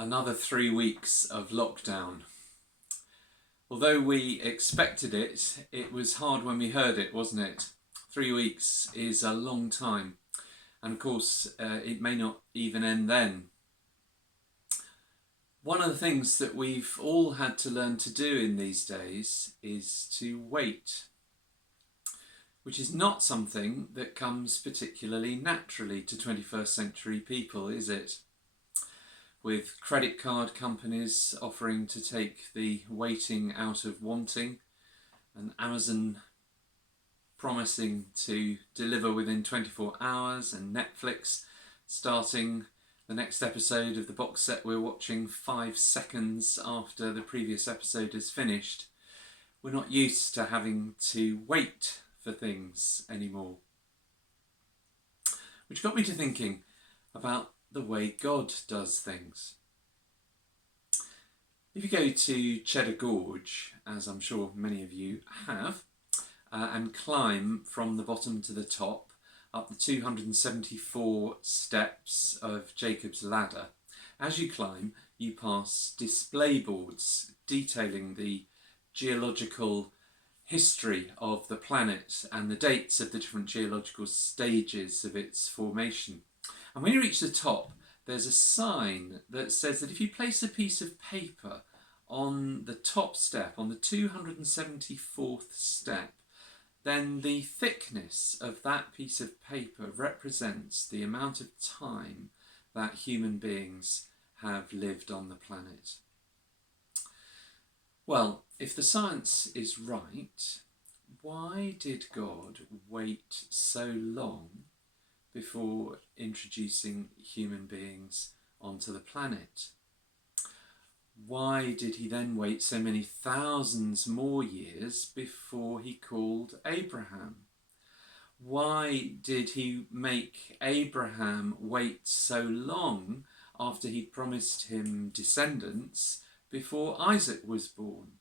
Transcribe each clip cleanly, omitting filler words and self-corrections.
Another 3 weeks of lockdown. Although we expected it, it was hard when we heard it, wasn't it? 3 weeks is a long time, and of course it may not even end then. One of the things that we've all had to learn to do in these days is to wait, which is not something that comes particularly naturally to 21st century people, is it? With credit card companies offering to take the waiting out of wanting, and Amazon promising to deliver within 24 hours, and Netflix starting the next episode of the box set we're watching 5 seconds after the previous episode is finished. We're not used to having to wait for things anymore. Which got me to thinking about the way God does things. If you go to Cheddar Gorge, as I'm sure many of you have, and climb from the bottom to the top, up the 274 steps of Jacob's Ladder, as you climb, you pass display boards detailing the geological history of the planet and the dates of the different geological stages of its formation. And when you reach the top, there's a sign that says that if you place a piece of paper on the top step, on the 274th step, then the thickness of that piece of paper represents the amount of time that human beings have lived on the planet. Well, if the science is right, why did God wait so long before introducing human beings onto the planet? Why did he then wait so many thousands more years before he called Abraham? Why did he make Abraham wait so long after he'd promised him descendants before Isaac was born?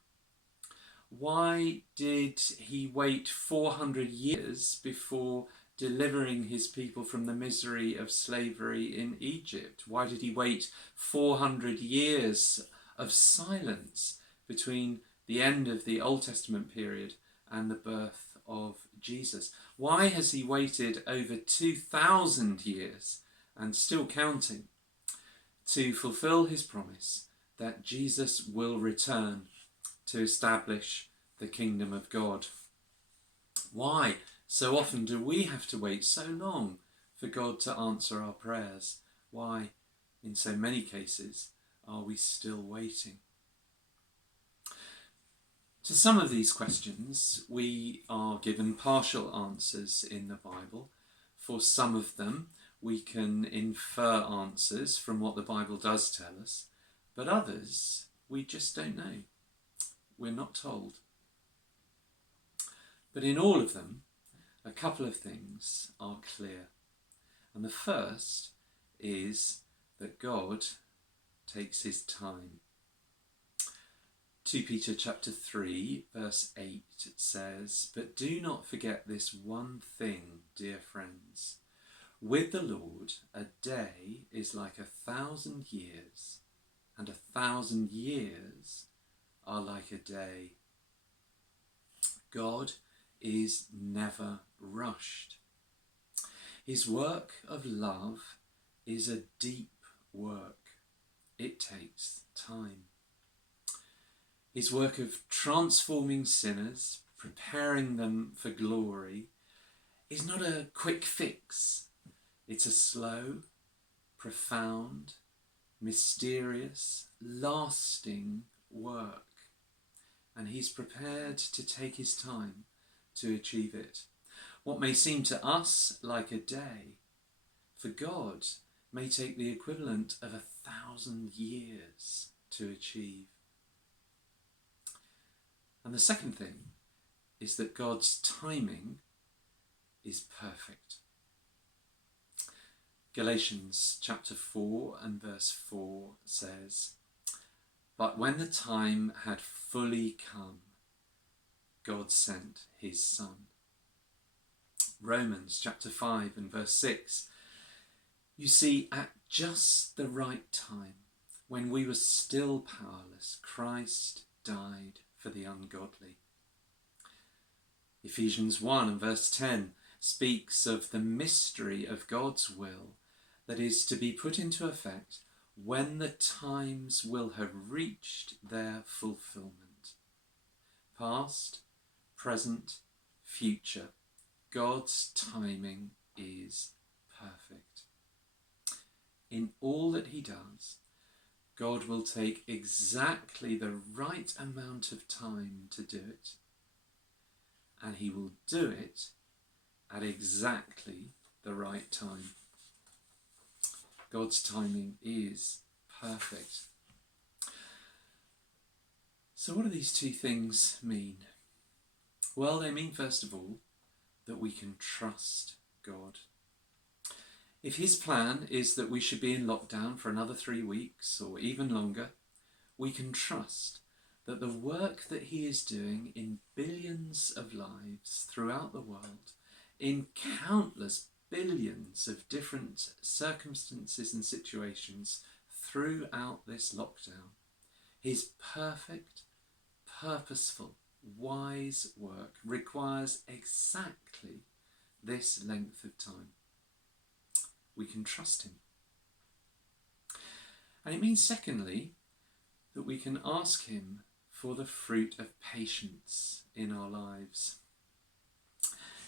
Why did he wait 400 years before delivering his people from the misery of slavery in Egypt? Why did he wait 400 years of silence between the end of the Old Testament period and the birth of Jesus? Why has he waited over 2,000 years, and still counting, to fulfill his promise that Jesus will return to establish the kingdom of God? Why so often do we have to wait so long for God to answer our prayers? Why, in so many cases, are we still waiting? To some of these questions, we are given partial answers in the Bible. For some of them, we can infer answers from what the Bible does tell us, but others, we just don't know. We're not told. But in all of them, a couple of things are clear. And the first is that God takes his time. 2 Peter chapter 3 verse 8 says, "But do not forget this one thing, dear friends. With the Lord, a day is like 1,000 years, and 1,000 years are like a day." God is never rushed. His work of love is a deep work. It takes time. His work of transforming sinners, preparing them for glory, is not a quick fix. It's a slow, profound, mysterious, lasting work. And he's prepared to take his time to achieve it. What may seem to us like a day, for God may take the equivalent of 1,000 years to achieve. And the second thing is that God's timing is perfect. Galatians chapter 4 and verse 4 says, "But when the time had fully come, God sent his Son." Romans chapter 5 and verse 6, "You see, at just the right time, When we were still powerless, Christ died for the ungodly. Ephesians 1 and verse 10 speaks of the mystery of God's will that is to be put into effect when the times will have reached their fulfillment. Past, present, future, God's timing is perfect. In all that he does, God will take exactly the right amount of time to do it, and he will do it at exactly the right time. God's timing is perfect. So what do these two things mean? Well, they mean, first of all, that we can trust God. If his plan is that we should be in lockdown for another 3 weeks or even longer, we can trust that the work that he is doing in billions of lives throughout the world, in countless billions of different circumstances and situations throughout this lockdown, his perfect, purposeful, wise work requires exactly this length of time. We can trust him. And it means, secondly, that we can ask him for the fruit of patience in our lives.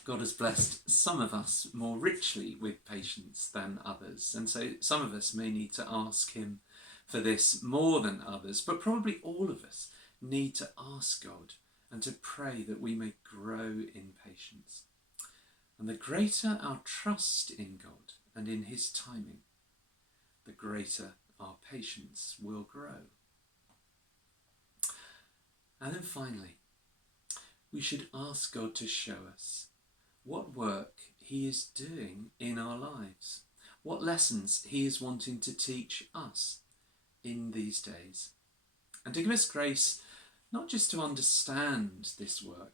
God has blessed some of us more richly with patience than others, and so some of us may need to ask him for this more than others, but probably all of us need to ask God and to pray that we may grow in patience. And the greater our trust in God and in his timing, the greater our patience will grow. And then finally, we should ask God to show us what work he is doing in our lives, what lessons he is wanting to teach us in these days, and to give us grace not just to understand this work,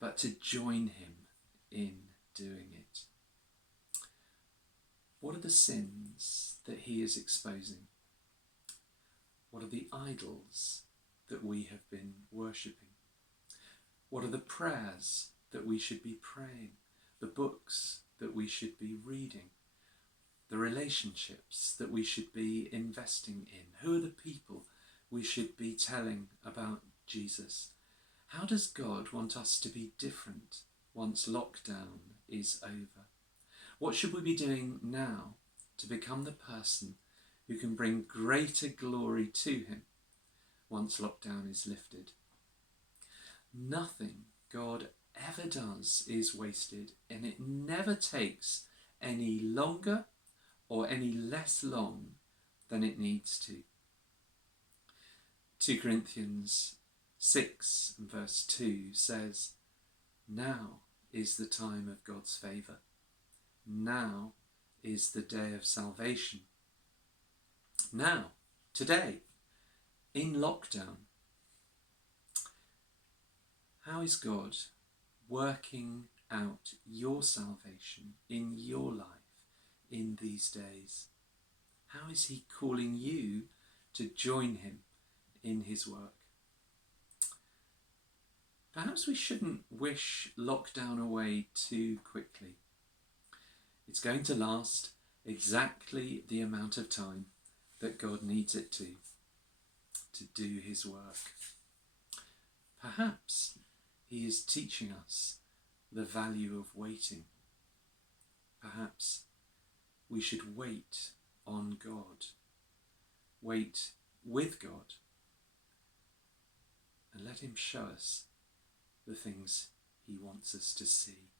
but to join him in doing it. What are the sins that he is exposing? What are the idols that we have been worshipping? What are the prayers that we should be praying? The books that we should be reading? The relationships that we should be investing in? Who are the people we should be telling about Jesus? How does God want us to be different once lockdown is over? What should we be doing now to become the person who can bring greater glory to him once lockdown is lifted? Nothing God ever does is wasted, and it never takes any longer or any less long than it needs to. 2 Corinthians 6 and verse 2 says, "Now is the time of God's favour. Now is the day of salvation." Now, today, in lockdown, how is God working out your salvation in your life in these days? How is he calling you to join him in his work? Perhaps we shouldn't wish lockdown away too quickly. It's going to last exactly the amount of time that God needs it to do his work. Perhaps he is teaching us the value of waiting. Perhaps we should wait on God, wait with God, and let him show us the things he wants us to see.